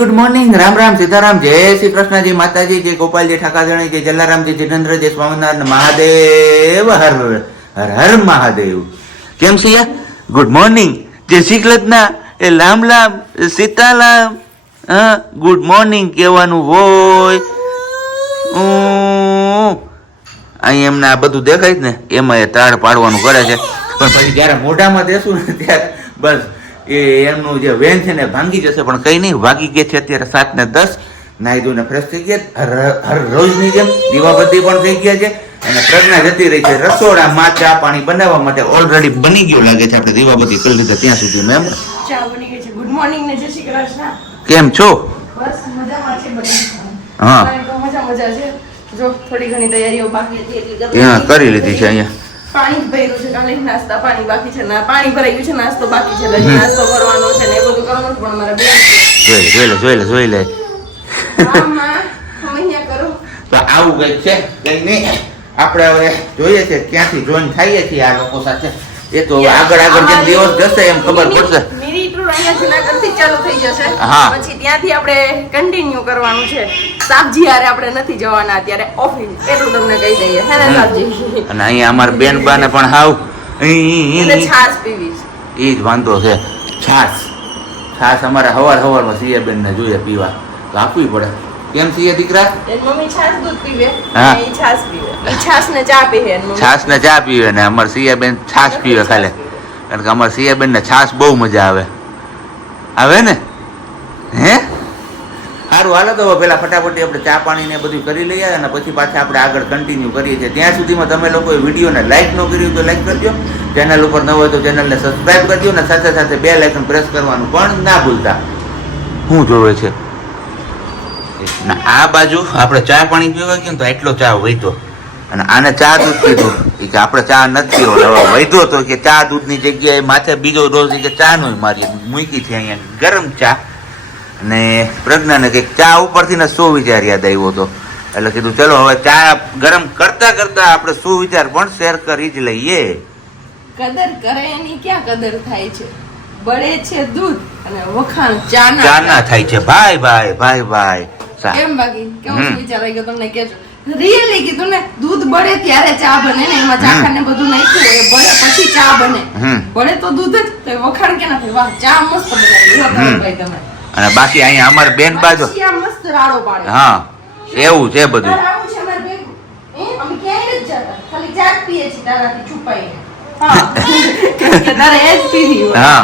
Good morning Ram Ram, Sitaram. જય શ્રી કૃષ્ણજી માતાજી, જય ગોપાલજી ઠાકાજણી જય જલારામજી જિનેન્દ્ર, જય સ્વામિનારાયણ. મહાદેવ, હર હર હર મહાદેવ. કેમ છે ગુડ મોર્નિંગ શ્રી કૃષ્ણ એ લામ લામ સીતારામ હા ગુડ મોર્નિંગ કહેવાનું હોય. અહીં એમને આ બધું દેખાય જ ને, એમાં એ તાળ પાડવાનું કરે છે. પણ પછી જ્યારે મોઢામાં દેશું ને ત્યારે બસ એ એમનું જે વેન છે ને ભાંગી જશે પણ કઈ નહીં ભાગી ગઈ છે અત્યારે સાત ને દસ. નાહી ધોઈને ફ્રેશ થઈ ગયા. હર રોજની જેમ દીવાબત્તી પણ થઈ ગયા છે. અને પ્રજ્ઞા જતી રહી છે. રસોડામાં ચા પાણી બનાવવા માટે ઓલરેડી બની ગયું લાગે છે. આપણે દીવાબત્તી કરી લીધા ત્યાં સુધી મેમ ચા બની ગઈ છે ગુડ મોર્નિંગ ને જય શ્રી કૃષ્ણ. કેમ છો? બસ મજામાં છે બધા. હા. મજા મજા છે. જો થોડી ઘણી તૈયારીઓ બાકી હતી. કરી લીધી છે અહીંયા. પાણી જ ભર્યું છે કાલે નાસ્તા પાણી બાકી છે ના પાણી ભરાઈ ગયું છે નાસ્તો બાકી છે હજી નાસ્તો કરવાનો છે ને એ બધું કરવાનું પણ મારા બે જોઈ લે જોઈ લે જોઈ લે જોઈ લે. કરું. તો આવું કંઈક છે? કઈ નહીં. આપણે હવે જોઈએ છે ક્યાંથી જોઈન થઈએ છીએ આ લોકો સાથે. એ તો આગળ આગળ જેમ દિવસ જશે એમ ખબર પડશે. અહીંયા જુનાગઢથી ચાલુ થઈ જશે. પછી ત્યાંથી આપણે કન્ટિન્યુ કરવાનું છે. સાબજી હારે આપણે નથી જવાના અત્યારે ઓફિસ એટલું તમને કહી દઈએ. હે ને સાબજી અને અહીંયા અમાર બેન બાને પણ હાવ એટલે છાસ પીવી એ જ વાંધો છે. છાસ છાસ અમારે હવાર હવારમાં સિયા બેન ને જોઈએ પીવા. તો આપવી પડે. કેમ સીએ દીકરા? મમ્મી છાસ દૂધ પીવે હા. ઈ છાશ પીવે. છાસ ને ચા પીવે છાસ ને ચા પીવે ને અમારે સિયા બેન છાસ પીવે ખાલી. કારણ કે અમારે સિયા બેન ને છાસ બહુ મજા આવે. આવે ને? હે? સારું હાલો તો પેલા ફટાફટી આપણે ચા પાણી ને બધું કરી લઈએ અને પછી પાછા આપણે આગળ કન્ટિન્યુ કરીએ છીએ. ત્યાં સુધીમાં તમે લોકોએ વિડીયોને લાઇક ન કર્યું તો લાઇક કરજો. ચેનલ ઉપર ન હોય તો ચેનલને સબસ્ક્રાઇબ કરજો અને સાથે સાથે બે લાઇકન પ્રેસ કરવાનું પણ ના ભૂલતા. શું જોવે છે? આ બાજુ આપણે ચા પાણી પીવા ગયા તો એટલો ચા વહીતો. અને આને ચા દૂધ પીધું. કે આપણે ચા નથી હવે વૈધો તો કે ચા દૂધની જગ્યાએ માથે બીજો ડોઝ કે ચા નો મારી મૂકી છે અહીંયા ગરમ ચા. અને પ્રજ્ઞાને કંઈક ચા ઉપરથી ને શું વિચાર યાદ આવ્યો હતો એટલે કીધું ચલો હવે ચા ગરમ કરતા કરતા આપણે શું વિચાર પણ શેર કરી જ લઈએ. કદર કરે એની ક્યાં કદર થાય છે? બળે છે દૂધ અને વખાણ ચાના ચા ના થાય છે. ભાઈ ભાઈ ભાઈ ભાઈ. કેમ બાકી. કેવો હમ. વિચાર આવી ગયો તમને? કેજો. રિયલી કીધું ને દૂધ બળે ત્યારે ચા બને ને એમાં ચાખા ને બધું નાખ્યું હોય એ બળે પછી ચા બને બળે તો દૂધ જ તો વખાણ કે નથી વાહ ચા મસ્ત બનાવી તમે અને બાકી અહીંયા અમારે બેન બાજુ મસ્ત રાડો પાડે હા એવું છે બધું? હે? અમે ક્યાંય નથી જતા. ખાલી ચા પીએ છીએ તારાથી છુપાઈને. હા. તારે એ જ પીવી હા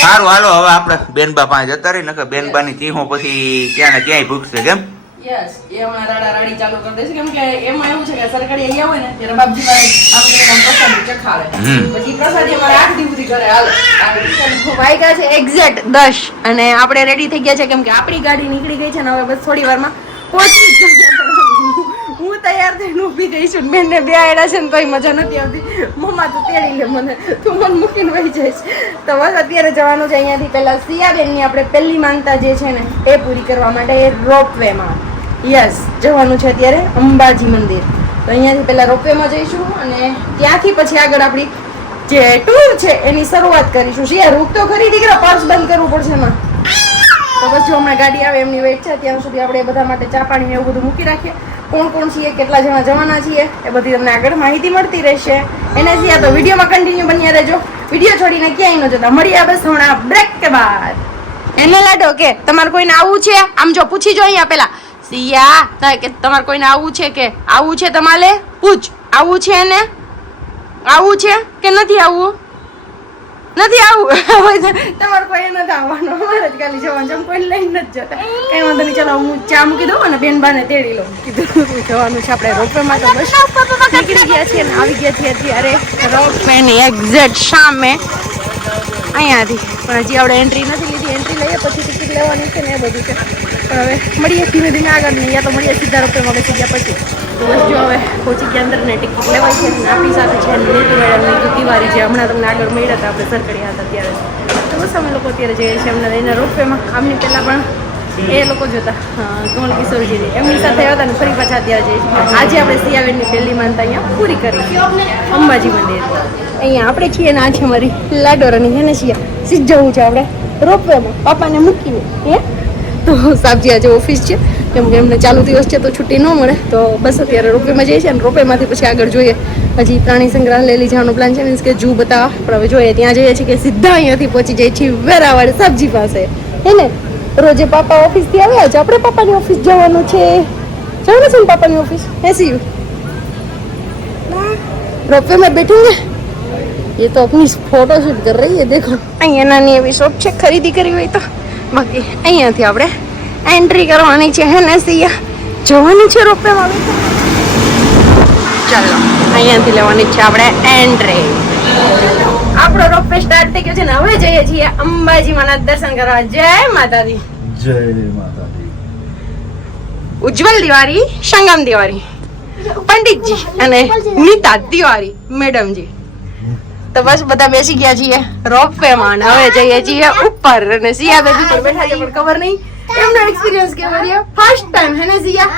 સારું હાલો હવે આપણે બેનબા પાસે જતા રહી નકર બેનબાની ચીહો પછી ક્યાં ને ક્યાંય ભૂખશે કેમ Yes, એ હમણાં રાડા રાડી ચાલુ કરી દેશે કેમ કે એમાં એવું છે કે સરકારી અહીંયા હોય ને ત્યારે બાપજી પાસે આમ કરીને આમ પ્રસાદી ચખાવે પછી પ્રસાદી અમારે આઠ દી સુધી કરે હાલે વાગ્યા છે એક્ઝેક્ટ દસ. અને આપણે રેડી થઈ ગયા છે કેમ કે આપણી ગાડી નીકળી ગઈ છે ને હવે બસ થોડી વારમાં પહોંચી હું તૈયાર થઈને ઊભી રહી છું બેન ને બે આયડા છે ને તોય મજા નથી આવતી. મમ્મા તો તેડી લે મને. તું મને મૂકીને વહી જઈશ તો બસ અત્યારે જવાનું છે અહીંયાથી. પહેલાં સિયાબેનની આપણે પહેલી માનતા જે છે ને એ પૂરી કરવા માટે એ રોપવેમાં. યસ, જવાનું છે અત્યારે અંબાજી મંદિર. તો અહીંયાથી પહેલાં રોપવેમાં જઈશું અને ત્યાંથી પછી આગળ આપણી જે ટૂર છે એની શરૂઆત કરીશું. શિયા રૂક તો ખરી દીકરા પર્સ બંધ કરવું પડશે એમાં. તો પછી હમણાં ગાડી આવે, એમની વેઇટ છે, ત્યાં સુધી આપણે બધા માટે ચા પાણી એવું બધું મૂકી રાખીએ. કોણ કોણ છીએ, કેટલા જણા જવાના છીએ, એ બધી તમને આગળ માહિતી મળતી રહેશે. એને સિયા તો વિડીયોમાં કન્ટિન્યુ બન્યા રહેજો. વીડિયો છોડીને ક્યાંય ન જતા. મળીએ બસ હમણાં બ્રેક કે બાદ. એને લાડો કે, તમારે કોઈને આવું છે? આમ જો, પૂછી જો અહીંયા પેલા સિયા તારે કે તમારે કોઈને આવવું છે કે? આવવું છે તમારે? પૂછ. આવવું છે એને? આવવું છે કે નથી આવવું નથી આવું? તમારે કોઈ નથી આવવાનું. અમારે જ ખાલી જવાનું છે. કોઈ લઈને નથી જતા. કઈ વાંધો નહીં. ચાલો હું ચા મૂકી દઉં અને બેન બાને તેડી લઉં. કીધું જવાનું છે આપણે રોપવેમાં તો બસ. નીકળી ગયા છીએ ને આવી ગયા છીએ અત્યારે રોપવેની એક્ઝેક્ટ સામે. અહીંયાથી. પણ હજી આપણે એન્ટ્રી નથી લીધી. એન્ટ્રી લઈએ પછી ટિકિટ લેવાની છે ને એ બધું છે. હવે મળીએ ધીમે ધીમે આગળ નહીં તો મળીએ સીધા રોપે મળે છે ગયા પછી. તો બસ જો હવે પહોંચી ગયા અંદર ને ટિકિટ લેવાય છે આપણી સાથે છે નીતુ મેડમ, નીતુ તિવારી છે હમણાં તમને આગળ મળ્યા હતા, આપણે સરકારી હતા ત્યારે. તો બસ અમે લોકો અત્યારે જઈએ છીએ અમને એના રોપવેમાં. આમની પહેલાં પણ એ લોકો જોતા કમલ કિશોરજી એમની સાથે હતા ને ફરી પાછા અત્યારે જઈએ છીએ. આજે આપણે સિયાબેનની પહેલી માનતા અહીંયા પૂરી કરી. અંબાજી મંદિર. અહીંયા આપણે છીએ ને, આ છે મારી લાડોરાની, હે ને સીધ જવું છે આપણે રોપવેમાં. પાપાને મૂકીને, હે? તો સાબજી આજે ઓફિસ છે કેમ કે એમને ચાલુ દિવસ છે તો છુટ્ટી ન મળે તો બસ અત્યારે રોપવેમાં જઈએ છીએ અને રોપવેમાંથી પછી આગળ જોઈએ હજી પ્રાણી સંગ્રહાલય લઈ જવાનો પ્લાન છે મીન્સ કે જૂ બતાવવા પણ હવે જોઈએ ત્યાં જઈએ છીએ કે સીધા અહીંયાથી પહોંચી જાય છીએ વેરાવાડ સબ્જી પાસે હે ને રોજે પાપા ઓફિસથી આવ્યા છે આપણે પાપાની ઓફિસ જવાનું છે જવાનું છે ને પાપાની ઓફિસ એસી रोपवे में बैठूंगे ये तो अपनी फोटो शूट कर रही है देखो અહીંયા નાની એવી શોપ છે ખરીદી કરવી હોય તો બાકી અહીંયાથી આપણે એન્ટ્રી કરવાની છે હે ને સિયા? જોવાની છે રોપવેમાં ચાલો અહીંયાથી લેવાની છે આપણે એન્ટ્રી આપણો રોપવે સ્ટાર્ટ થઈ ગયો છે ને હવે જઈએ છીએ અંબાજી માના દર્શન કરવા. જય માતાજી. જય માતાજી. ઉજ્જવલ દિવાળી સંગમ દિવાળી. પંડિતજી અને નીતા તિવારી મેડમજી. તો બસ બધા બેસી ગયા છીએ રોપવે માં અને હવે જઈએ છીએ ઉપર અને સિયા બેબી પર બેઠા છે પણ ખબર નહીં એમનો એક્સપીરિયન્સ કેવો રહ્યો ફર્સ્ટ ટાઈમ है ना सिया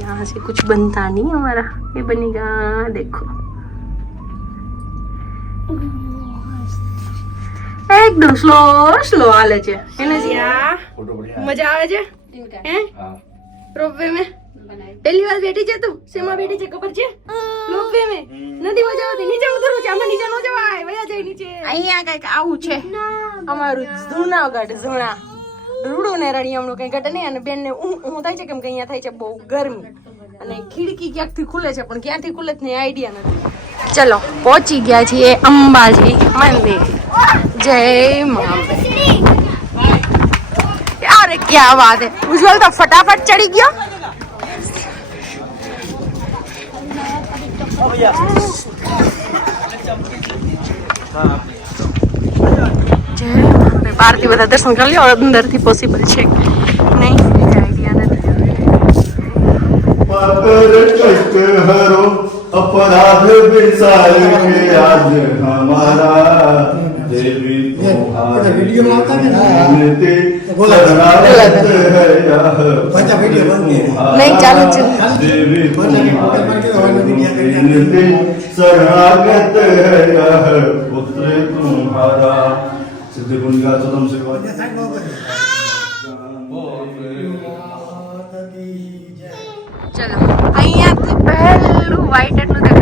यहाँ से कुछ बनता नहीं हमारा ये बनेगा देखो એકદમ સ્લો સ્લો હાલે છે એને સિયા ફોટો बढ़िया મજા આવે છે હે हाँ રોપવે में પહેલી વાર બેઠી છે તું? શેમાં બેઠી છે? ખબર છે? રોપવે में નથી મજા આવતી નીચે ઉતરવું છે. આમાં નીચે ન જવાય. વયા જાય નીચે. અહીંયા કંઈક આવું છે. અમારું જૂનાગઢ ઝુણા રૂડું ને રળિયામણું કઈ ઘટે નહીં અને બેન ને હું હું થાય છે કેમ કે અહીંયા થાય છે બહુ ગરમી. અને ખીડકી ક્યાંકથી ખુલે છે પણ ક્યાંથી ખુલે છે નહીં આઈડિયા નથી. ચલો પહોંચી ગયા છીએ અંબાજી મંદિર. જય મા અંબે ક્યાં વાત હે? ઉજ્જવલ તો ફટાફટ ચડી ગયો. भैया બહારથી બધા દર્શન કરી લો અંદરથી પોસિબલ છે નહીં હરો અપરાધ આજ હમારા દેવી નહીં ચાલુ છે શરણાગત પુત્ર તુમ્હારા ગુણ ગા તો તમ સેવા ચલો અહીંયાથી પહેલું વાઇટ એટલું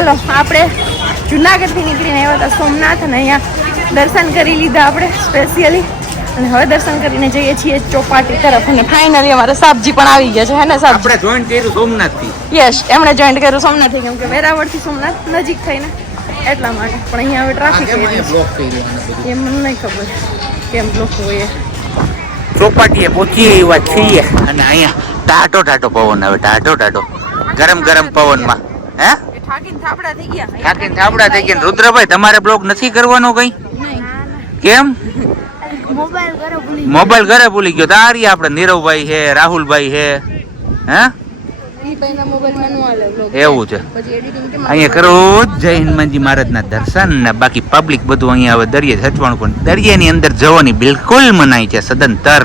ચલો આપણે જુનાગઢથી નીકળીને આવ્યા હતા સોમનાથ અને અહીંયા દર્શન કરી લીધા આપણે સ્પેશિયલી અને હવે દર્શન કરીને જઈએ છીએ ચોપાટી તરફ. અને ફાઇનલી અમારા સાબજી પણ આવી ગયા છે હે ને સાબજી આપણે જોઈન કર્યું સોમનાથથી. યસ એમણે જોઈન્ટ કર્યું સોમનાથથી કેમ કે વેરાવળથી સોમનાથ નજીક થઈને. એટલા માટે. પણ અહીંયા હવે ટ્રાફિક એ મને નહીં ખબર કેમ બ્લોક હોય ચોપાટીએ પહોંચી એવા છીએ. અને અહીંયા ટાટો ટાટો પવન આવે ટાટો ટાટો ગરમ ગરમ પવનમાં. હે? એ થાબડા થઈ ગયા. થાકીને થાબડા થઈ ગયા રુદ્રભાઈ તમારે બ્લોક નથી કરવાનો કઈ? કેમ? મોબાઈલ ઘરે ભૂલી ગયો. તારી આપણે નીરવભાઈ છે રાહુલભાઈ છે હે. એવું છે. અહીંયા કરો જય હનુમાનજી મહારાજના દર્શન ને બાકી પબ્લિક બધું અહીંયા હવે દરિયે સચવાનું પણ દરિયાની અંદર જવાની બિલકુલ મનાઈ છે સદંતર.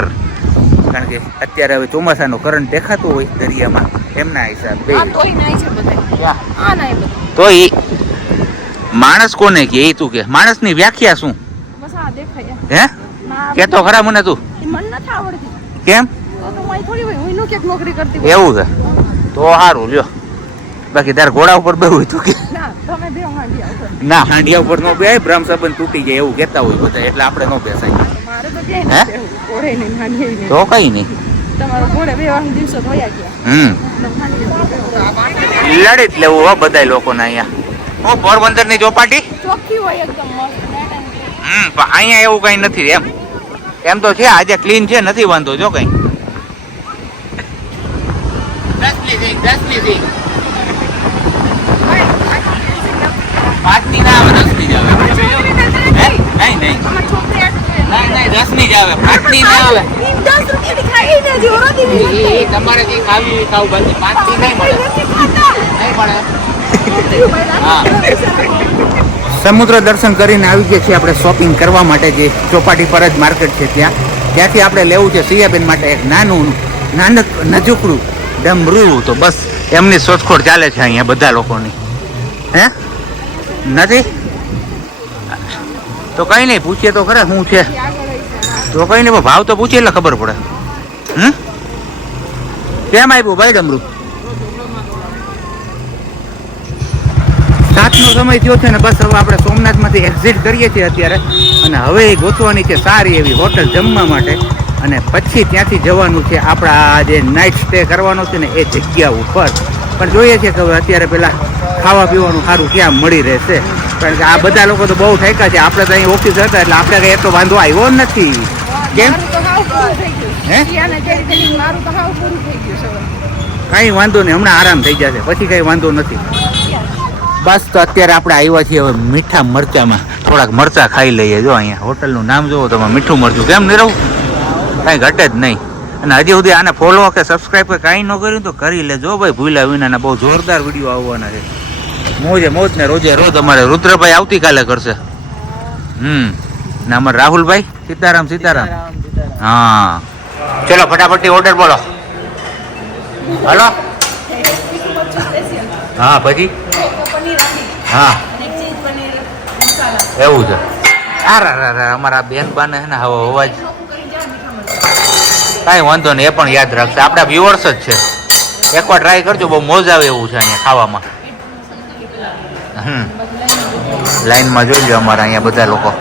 કારણ કે અત્યારે હવે ચોમાસાનો કરંટ દેખાતો હોય દરિયામાં એમના હિસાબે. તો એ માણસ કોને કે એ તું કે માણસની વ્યાખ્યા શું? હે? ના કે તો ખરા મને તું? કેમ? એવું છે? તો સારું લ્યો. બાકી તાર ઘોડા ઉપર બેવું તું કે? ના ના હાંડિયા ઉપર નો બે બ્રહ્મ સંબંધ તૂટી જાય એવું કહેતા હોય બધા એટલે આપણે નો બેસાય. તો કઈ નહીં. લડી જ લેવું હો બધા લોકોને અહીંયા. હું પોરબંદરની ચોપાટી હોય. હમ પણ અહીંયા એવું કઈ નથી એમ. એમ તો છે આજે ક્લીન છે નથી વાંધો જો કઈ. પાંચની ના આવે. દસની જ આવે નહીં નહીં. દસની જ આવે પાંચની ના આવે. દસ રૂપિયાની ખાઈને જ ઓરોતી એ- નથી. એ- એ તમારે જે ખાવી હોય ખાવું બાકી પાંચની નહીં મળે. નહીં મળે. હા. સમુદ્ર દર્શન કરીને આવી ગયા છીએ આપણે શોપિંગ કરવા માટે જે ચોપાટી પર જ માર્કેટ છે ત્યાં. ત્યાંથી આપણે લેવું છે સિયાબેન માટે એક નાનું નાનક નજુકડું ડમરું. તો બસ એમની શોધખોળ ચાલે છે અહીંયા બધા લોકોની. હે? નથી? તો કઈ નહીં, પૂછીએ તો ખરા શું છે. તો કઈ નહીં ભાવ તો પૂછીએ એટલે ખબર પડે. હમ? કેમ આપ્યું ભાઈ ડમરું? સાતનો સમય થયો છે ને બસ હવે આપણે સોમનાથમાંથી એક્ઝિટ કરીએ છીએ અત્યારે. અને હવે એ ગોતવાની છે સારી એવી હોટલ જમવા માટે. અને પછી ત્યાંથી જવાનું છે આપણા જે નાઇટ સ્ટે કરવાનો છે ને એ જગ્યા ઉપર. પણ જોઈએ છે કે હવે અત્યારે પેલા ખાવા પીવાનું સારું ક્યાં મળી રહેશે. કારણ કે આ બધા લોકો તો બહુ થાક્યા છે. આપણે તો અહીં ઓફિસ હતા એટલે આપણે કઈ એટલો વાંધો આવ્યો નથી. કેમ. કઈ વાંધો નહીં હમણાં આરામ થઈ જશે. પછી કઈ વાંધો નથી. બસ તો અત્યારે આપણે આવ્યા છીએ હવે મીઠા મરચામાં. થોડાક મરચા ખાઈ લઈએ. જો અહીંયા હોટલનું નામ જોવો તમે મીઠું મરચું. કેમ નહીં રહું કાંઈ ઘટે જ નહીં. અને હજી સુધી આને ફોલો કે સબસ્ક્રાઈબ કે કાંઈ ન કર્યું તો કરી લેજો ભાઈ. ભૂલ્યા વિનાના બહુ જોરદાર વીડિયો આવવાના છે. મોજે મોજ ને રોજે રોજ અમારે રુદ્રભાઈ આવતીકાલે કરશે. હમ. ને અમારે રાહુલભાઈ? સીતારામ સીતારામ. હા. ચલો ફટાફટથી ઓર્ડર બોલો. હલો? હા પછી? હા. એવું છે. અરે અરે અમારા બેન બાને છે ને હવે અવાજ. કાંઈ વાંધો નહીં એ પણ યાદ રાખશે. આપણા વ્યુઅર્સ જ છે. એકવાર ટ્રાય કરજો બહુ મોજ આવે એવું છે અહીંયા ખાવામાં. લાઈનમાં જોઈ લો અમારા અહીંયા બધા લોકો.